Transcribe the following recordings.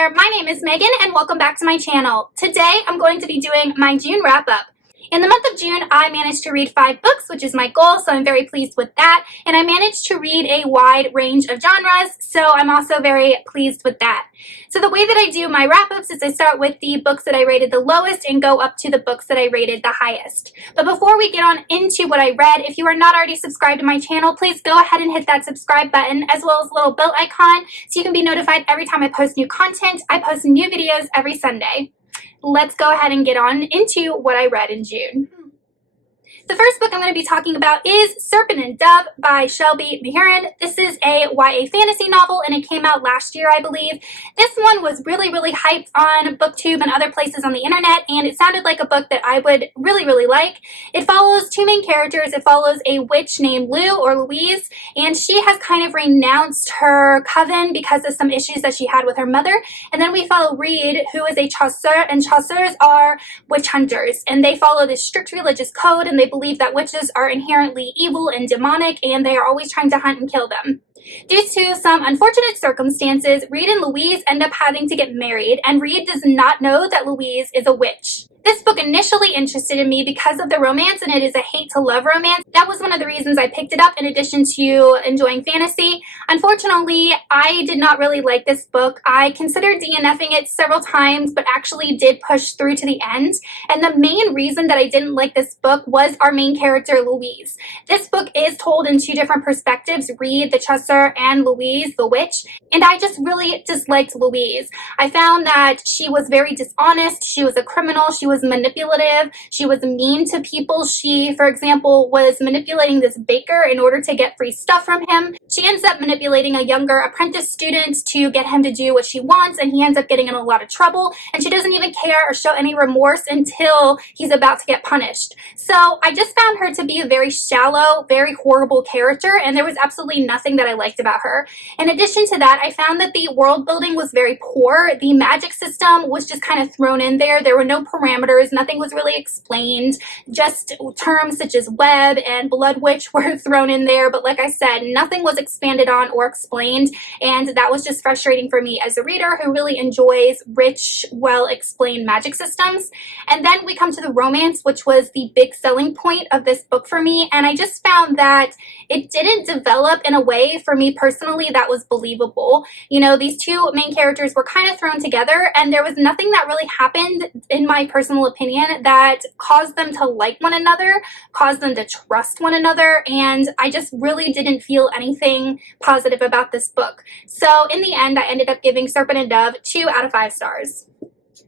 there, my name is Megan and welcome back to my channel. Today I'm going to be doing my June wrap-up. In the month of June, I managed to read 5 books, which is my goal, so I'm very pleased with that. And I managed to read a wide range of genres, so I'm also very pleased with that. So the way that I do my wrap-ups is I start with the books that I rated the lowest and go up to the books that I rated the highest. But before we get on into what I read, if you are not already subscribed to my channel, please go ahead and hit that subscribe button as well as the little bell icon so you can be notified every time I post new content. I post new videos every Sunday. Let's go ahead and get on into what I read in June. The first book I'm going to be talking about is Serpent and Dove by Shelby Mahurin. This is a YA fantasy novel and it came out last year, I believe. This one was really hyped on BookTube and other places on the internet, and it sounded like a book that I would really like. It follows 2 main characters. It follows a witch named Lou or Louise, and she has kind of renounced her coven because of some issues that she had with her mother. And then we follow Reed, who is a chasseur, and chasseurs are witch hunters, and they follow this strict religious code, and they believe that witches are inherently evil and demonic, and they are always trying to hunt and kill them. Due to some unfortunate circumstances, Reed and Louise end up having to get married, and Reed does not know that Louise is a witch. This book initially interested in me because of the romance, and it is a hate-to-love romance. That was one of the reasons I picked it up, in addition to enjoying fantasy. Unfortunately, I did not really like this book. I considered DNFing it several times, but actually did push through to the end. And the main reason that I didn't like this book was our main character, Louise. This book is told in 2 different perspectives, Reed, the chasseur, and Louise, the witch. And I just really disliked Louise. I found that she was very dishonest. She was a criminal. She was manipulative. She was mean to people. She, for example, was manipulating this baker in order to get free stuff from him. She ends up manipulating a younger apprentice student to get him to do what she wants, and he ends up getting in a lot of trouble, and she doesn't even care or show any remorse until he's about to get punished. So I just found her to be a very shallow, very horrible character, and there was absolutely nothing that I liked about her. In addition to that, I found that the world building was very poor. The magic system was just kind of thrown in there. There were no parameters. Nothing was really explained. Just terms such as web and blood witch were thrown in there. But like I said, nothing was expanded on or explained. And that was just frustrating for me as a reader who really enjoys rich, well-explained magic systems. And then we come to the romance, which was the big selling point of this book for me. And I just found that it didn't develop in a way for me personally that was believable. You know, these 2 main characters were kind of thrown together, and there was nothing that really happened, in my personal opinion, that caused them to like one another, caused them to trust one another, and I just really didn't feel anything positive about this book. So in the end, I ended up giving Serpent and Dove 2 out of 5 stars.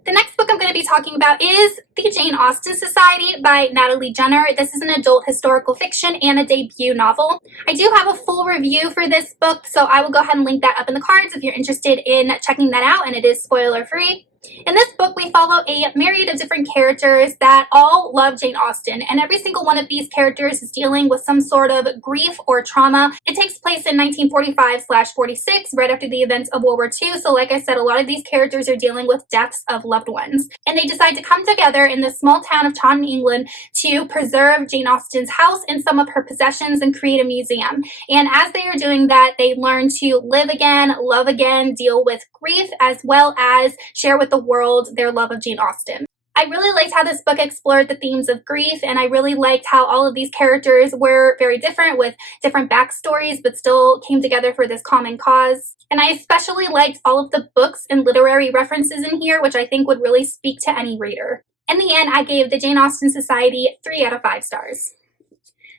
The next book I'm going to be talking about is The Jane Austen Society by Natalie Jenner. This is an adult historical fiction and a debut novel. I do have a full review for this book, so I will go ahead and link that up in the cards if you're interested in checking that out, and it is spoiler-free. In this book, we follow a myriad of different characters that all love Jane Austen, and every single one of these characters is dealing with some sort of grief or trauma. It takes place in 1945/46, right after the events of World War II, so like I said, a lot of these characters are dealing with deaths of loved ones. And they decide to come together in this small town of Taunton, England, to preserve Jane Austen's house and some of her possessions and create a museum. And as they are doing that, they learn to live again, love again, deal with grief, as well as share with the world their love of Jane Austen. I really liked how this book explored the themes of grief, and I really liked how all of these characters were very different with different backstories, but still came together for this common cause. And I especially liked all of the books and literary references in here, which I think would really speak to any reader. In the end, I gave The Jane Austen Society 3 out of 5 stars.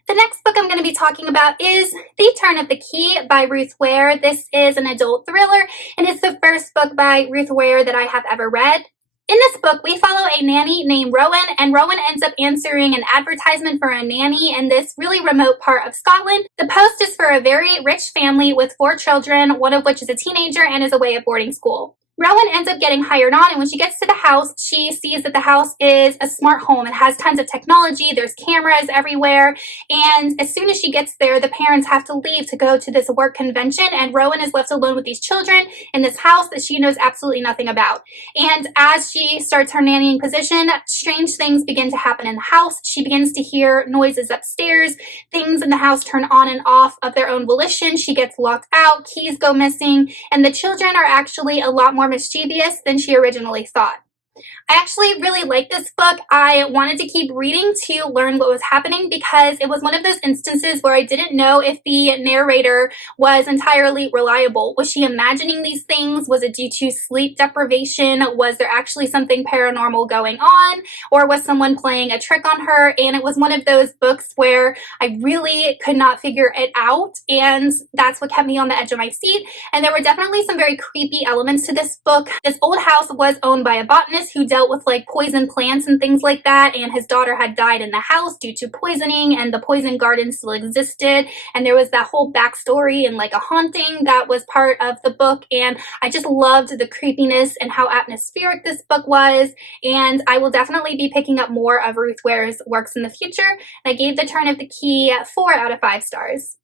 The next book I'm going to be talking about is The Turn of the Key by Ruth Ware. This is an adult thriller, and it's the first book by Ruth Ware that I have ever read. In this book, we follow a nanny named Rowan, and Rowan ends up answering an advertisement for a nanny in this really remote part of Scotland. The post is for a very rich family with 4 children, one of which is a teenager and is away at boarding school. Rowan ends up getting hired on, and when she gets to the house, she sees that the house is a smart home. It has tons of technology, there's cameras everywhere, and as soon as she gets there, the parents have to leave to go to this work convention, and Rowan is left alone with these children in this house that she knows absolutely nothing about. And as she starts her nannying position, strange things begin to happen in the house. She begins to hear noises upstairs, things in the house turn on and off of their own volition, she gets locked out, keys go missing, and the children are actually a lot more mischievous than she originally thought. I actually really liked this book. I wanted to keep reading to learn what was happening because it was one of those instances where I didn't know if the narrator was entirely reliable. Was she imagining these things? Was it due to sleep deprivation? Was there actually something paranormal going on? Or was someone playing a trick on her? And it was one of those books where I really could not figure it out, and that's what kept me on the edge of my seat. And there were definitely some very creepy elements to this book. This old house was owned by a botanist who dealt with like poison plants and things like that, and his daughter had died in the house due to poisoning, and the poison garden still existed, and there was that whole backstory and like a haunting that was part of the book. And I just loved the creepiness and how atmospheric this book was, and I will definitely be picking up more of Ruth Ware's works in the future. And I gave The Turn of the Key 4 out of 5 stars.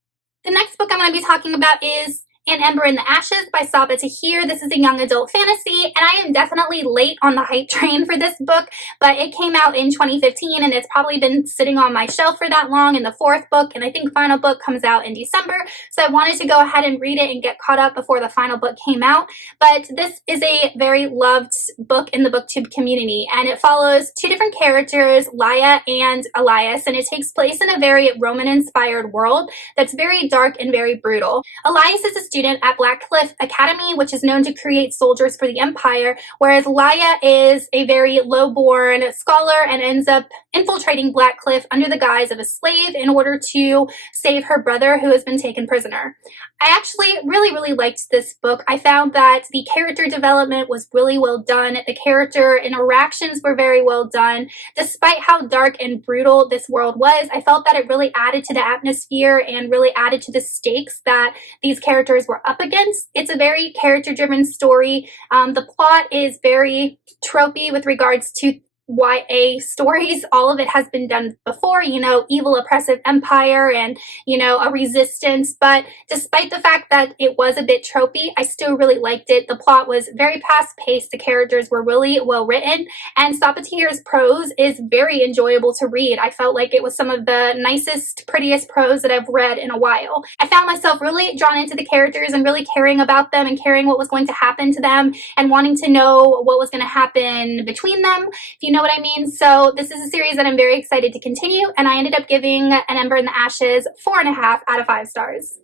The next book I'm going to be talking about is Ember in the Ashes by Sabaa Tahir. This is a young adult fantasy, and I am definitely late on the hype train for this book, but it came out in 2015, and it's probably been sitting on my shelf for that long, and the 4th book, and I think final book comes out in December, so I wanted to go ahead and read it and get caught up before the final book came out. But this is a very loved book in the booktube community, and it follows 2 different characters, Laia and Elias, and it takes place in a very Roman-inspired world that's very dark and very brutal. Elias is a student at Blackcliff Academy, which is known to create soldiers for the Empire, whereas Laia is a very low-born scholar and ends up infiltrating Blackcliff under the guise of a slave in order to save her brother who has been taken prisoner. I actually really liked this book. I found that the character development was really well done. The character interactions were very well done. Despite how dark and brutal this world was, I felt that it really added to the atmosphere and really added to the stakes that these characters were up against. It's a very character-driven story. The plot is very tropey with regards to YA stories. All of it has been done before, you know, evil oppressive empire and, you know, a resistance. But despite the fact that it was a bit tropey, I still really liked it. The plot was very fast-paced. The characters were really well written, and Sabaa Tahir's prose is very enjoyable to read. I felt like it was some of the nicest, prettiest prose that I've read in a while. I found myself really drawn into the characters and really caring about them and caring what was going to happen to them and wanting to know what was going to happen between them, if you know what I mean. So this is a series that I'm very excited to continue, and I ended up giving An Ember in the Ashes 4.5 out of 5 stars.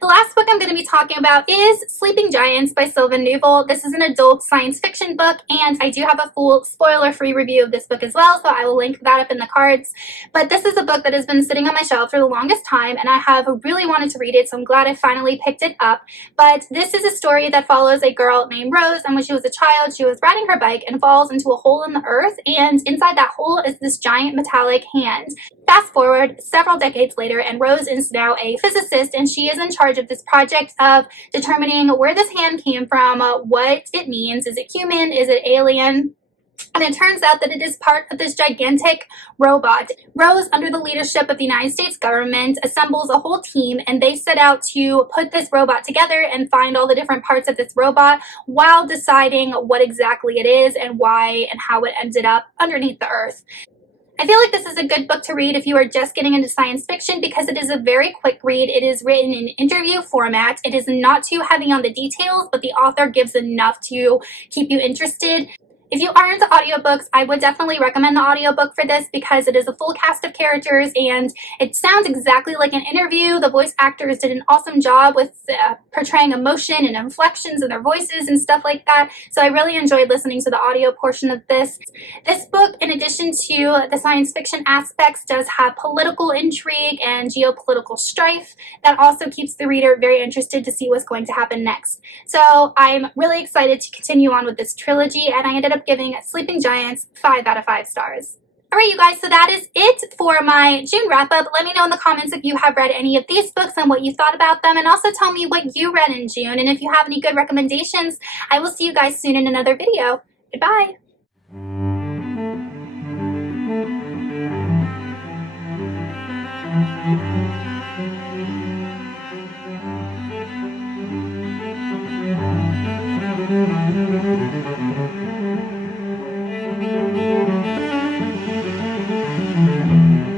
The last book I'm going to be talking about is Sleeping Giants by Sylvain Neuvel. This is an adult science fiction book, and I do have a full spoiler-free review of this book as well, so I will link that up in the cards. But this is a book that has been sitting on my shelf for the longest time, and I have really wanted to read it, so I'm glad I finally picked it up. But this is a story that follows a girl named Rose, and when she was a child, she was riding her bike and falls into a hole in the earth, and inside that hole is this giant metallic hand. Fast forward several decades later, and Rose is now a physicist, and she is in charge of this project of determining where this hand came from, what it means, is it human, is it alien? And it turns out that it is part of this gigantic robot. Rose, under the leadership of the United States government, assembles a whole team, and they set out to put this robot together and find all the different parts of this robot while deciding what exactly it is and why and how it ended up underneath the earth. I feel like this is a good book to read if you are just getting into science fiction because it is a very quick read. It is written in interview format. It is not too heavy on the details, but the author gives enough to keep you interested. If you are into audiobooks, I would definitely recommend the audiobook for this because it is a full cast of characters and it sounds exactly like an interview. The voice actors did an awesome job with portraying emotion and inflections in their voices and stuff like that. So I really enjoyed listening to the audio portion of this. This book, in addition to the science fiction aspects, does have political intrigue and geopolitical strife that also keeps the reader very interested to see what's going to happen next. So I'm really excited to continue on with this trilogy, and I ended up giving Sleeping Giants 5 out of 5 stars. Alright you guys, so that is it for my June wrap-up. Let me know in the comments if you have read any of these books and what you thought about them, and also tell me what you read in June, and if you have any good recommendations. I will see you guys soon in another video. Goodbye!